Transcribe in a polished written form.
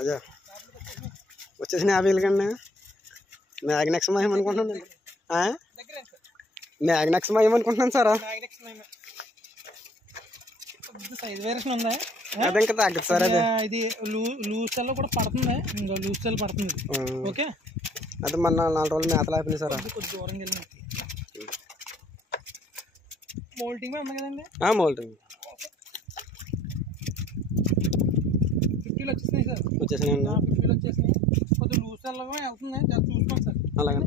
అదే వచ్చేసిన 50 కండి మ్యాగ్నెక్స్ ఏమనుకుంటున్నాను మ్యాగ్నెక్స్ ఏమనుకుంటున్నాను సార్ సైజ్ వేరియేషన్ ఉందా అదే ఇంకా తగ్గదు సార్ అది ఇది లూజ్ సెల్ కూడా పడుతుంది ఇంకా లూజ్ సెల్ పడుతుంది ఓకే అది మన 4 రోజులు మేతలు అయిపోయినాయి సార్ కొంచెం దూరం వెళ్ళి మోల్టింగ్ ఉంది కదండి మోల్టింగ్ 50 వచ్చేసినాయి సార్ వచ్చేసినాయి 50 వచ్చేసినాయి కొంచెం లూజ్ సెల్ వెళ్తుంది చూసుకోండి సార్ అలాగే